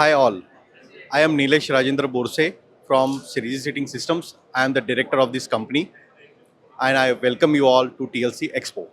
Hi all, I am Nilesh Borse from Shreeji Seating Systems. I am the director of this company and I welcome you all to TLC Expo.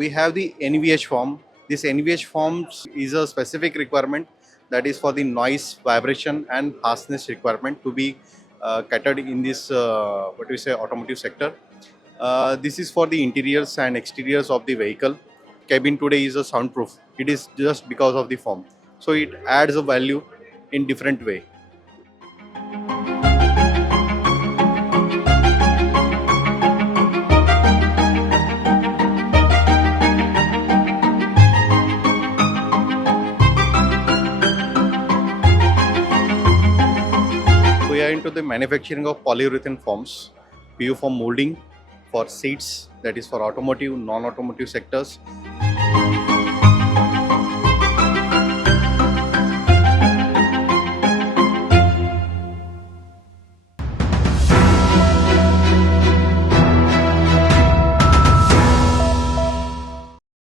We have the NVH form. This NVH forms is a specific requirement that is for the noise, vibration and harshness requirement to be catered in this what we say automotive sector. This is for the interiors and exteriors of the vehicle. Cabin today is a soundproof. It is just because of the form. So it adds a value in different way. We are into the manufacturing of polyurethane forms, PU form molding for seats, that is for automotive, non-automotive sectors.